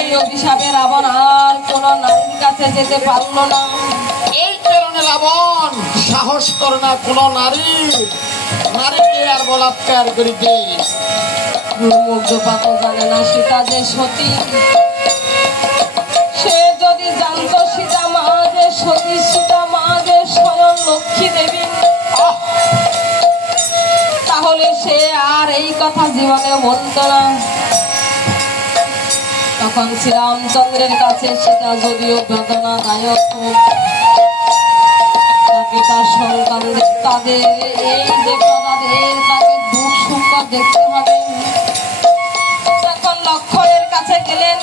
এই অভিশাপে রাবণ আর কোন নারীর কাছে যেতে পারলো না। এই কারণে রাবণ সাহস করে না কোন নারীকে আর বলাৎকার করিতে। মুগ্ধপাত জানে না সীতা যে সতী। সে যদি জানতো সীতা মা যে সতী, সীতা মা যে স্বয়ং লক্ষ্মী দেবী, তাহলে সে আর এই কথা জীবনে বলতো না। তখন শ্রীরামচন্দ্রের কাছে সেটা যদিও বেদনাদায়ক, তাকে তার সন্তানদের তাদের এই যে তাদের তাকে দুঃখ সুখ দেখতে হবে। তখন লক্ষণের কাছে গেলেন।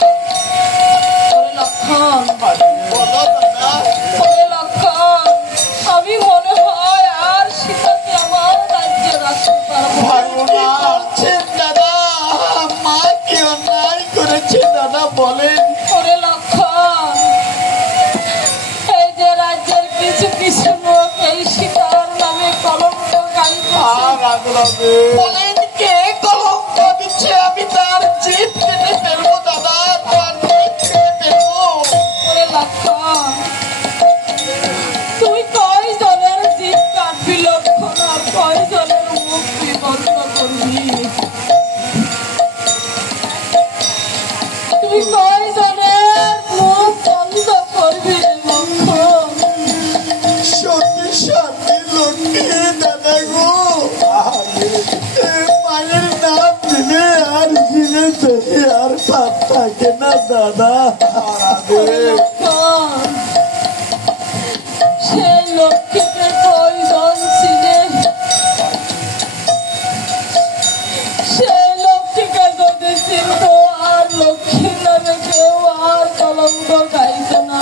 লক্ষণ, লক্ষণ, আমি মনে হয় আর সীতাকে আমার রাজ্যে রাখতে পারবো না। দাদা মা কি অন্যায় করেছে দাদা বলেন। ওরে লক্ষণ, এই যে রাজ্যের কিছু কিছু লোক এই সীতার নামে কলঙ্ক গাইতেছে। বলেন কে কলঙ্ক দিচ্ছে? আমি তার জিভ কেটে ফেলবো দাদা, তার জিভ কেটে ফেলবো। ওরে লক্ষণ, তুই কয় জনের জিভ কাটবি লক্ষণ, আর কয় জনের মুখ তুই বন্ধ করবি? তুই কয় জনের মুখ বন্ধ করবি লক্ষণ? সত্যি সত্যি লক্ষ্মী দাদা গো, মায়ের নাম দিলে আর দিলে যদি আর পাপ থাকে না দাদা। লক্ষণ, সেই লক্ষ্মীকে কয়জন চিনে? সেই লক্ষ্মীকে যদি চিনত আর লক্ষ্মীর নামে কেউ আর কলঙ্ক গাইত না।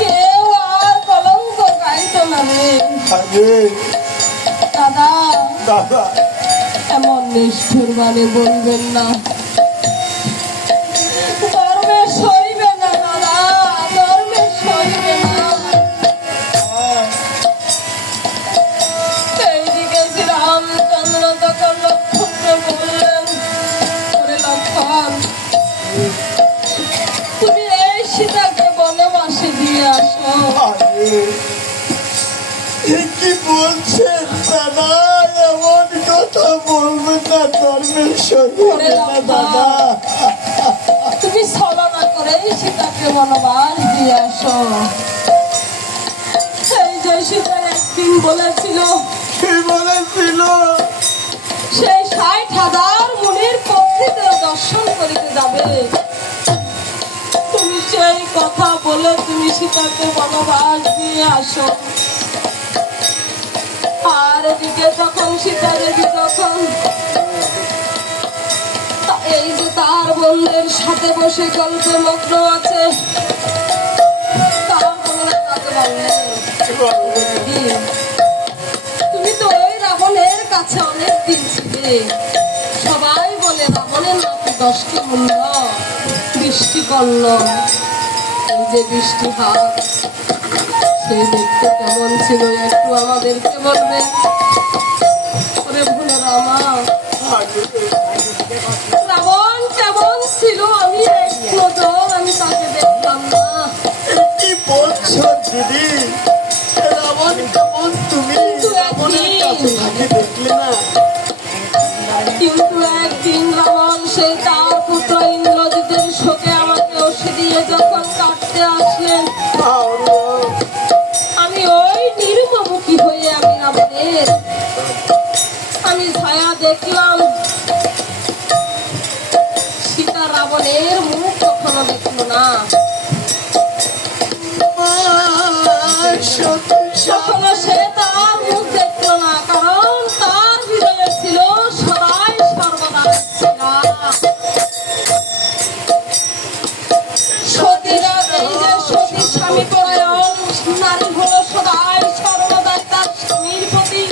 কেউ আর কলঙ্ক গাইত না রে দাদা। দাদা এমন নিষ্ঠুর মানে বলবেন না, ধর্মে সইবে না দাদা, ধর্মে সইবে না। এইদিকে শ্রীরামচন্দ্র তখন লক্ষণকে বললেন, ওরে লক্ষণ, তুমি এই সীতাকে বনবাসে দিয়ে আসো। কি বলছেন দাদা? এমন কথা বলবেন না, ধর্মের সঙ্গে না দাদা। তুমি ছলনা করে সীতাকে বনবাস দিয়ে আসো। সেই যে সীতা একদিন বলেছিল, কি বলেছিল? সেই 60,000 মুনির পত্নীদের দর্শন করিতে যাবে। তুমি সেই কথা বলে তুমি সীতাকে বনবাস দিয়ে আসো। আর এদিকে তখন সীতা দেবী তখন এই যে তার বোনদের সাথে বসে গল্পে মগ্ন আছে। তার বোনরা তাকে বললেন, তুমি তো ওই রাবণের কাছে অনেক দিন ছিলে। সবাই বলে রাবণের নাকি 10টি মুন্ড, 20টি কর্ণ, এই যে 20টি হাত, সে দেখতে কেমন ছিল একটু আমাদেরকে বলবেন? ওরে ভুলের আমার, রাবণ কেমন ছিল আমি এক নজর আমি তাকে দেখলাম না। কি বলছো দিদি? রাবণ কেমন? তুমি রাবণের কাছে থাকে দেখলে না? কিন্তু একদিন রাবণ সে তার পুত্র ইন্দ্রজিতের শোকে আমাকে ওষে দিয়ে যখন কাটতে আসলেন, আমি ওই নির্মমুখী হয়ে আমি রাবণের আমি ছায়া দেখলাম। সীতা রাবণের মুখ কখনো দেখল না, কখনো সে তার মুখ দেখল না, কারণ তার হৃদয়ে ছিল সদাই সর্বদা সতীরা। এই যে সতীর স্বামী পরায়ণ নারী হলো সদাই সর্বদা তার স্বামীর প্রতি।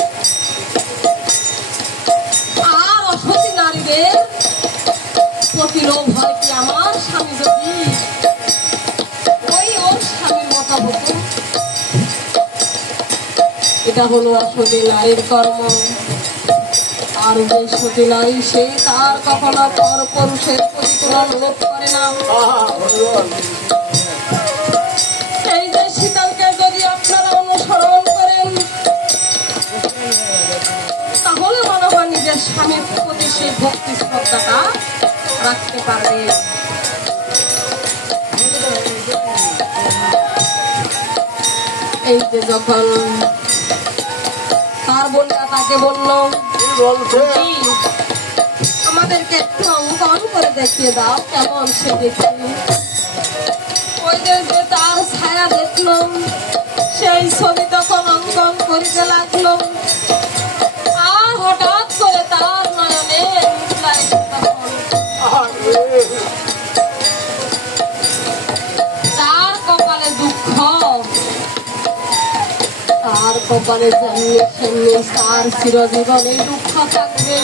আর অসতী নারীদের প্রতিলোভ হয় কি? আমার স্বামী যদি ওই ওর স্বামীর মতো হতো। এটা হলো আসলে নারীর কর্ম। আর যে সতী নারী সে তার কখনো পর পুরুষের প্রতি কোনো লোভ করে না। এই যে শীতলকে যদি আপনারা অনুসরণ করেন তাহলে মনে হয় নিজের স্বামীর প্রতি সেই ভক্তি শ্রদ্ধাটা রাখতে পারবে। এই যে যখন তার বোনটা তাকে বলল, "এই, আমাদেরকে একটু অঙ্কন করে দেখিয়ে দাও কেমন সে দেখতে।" ওই যে যে তার ছায়া দেখলো সেই ছবি তখন অঙ্কন করিতে লাগলো। আর হঠাৎ করে তার নয়নে মুখলা এসে তখন তার কপালে দুঃখ, তার কপালে জন্মে সেমনি তার চিরজীবনে দুঃখ থাকবে।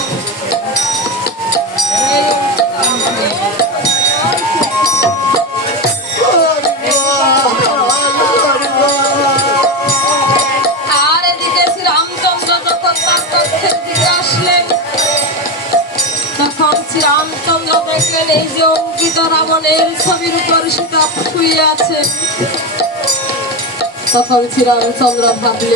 আর এদিকে শ্রীরামচন্দ্র যখন তার পক্ষের দিকে আসলেন তখন শ্রীরামচন্দ্র দেখলেন এই যে অঙ্কিত রাবণের ছবির উপর সীতা শুয়ে আছে। তখন শ্রীরামচন্দ্র ভাবলেন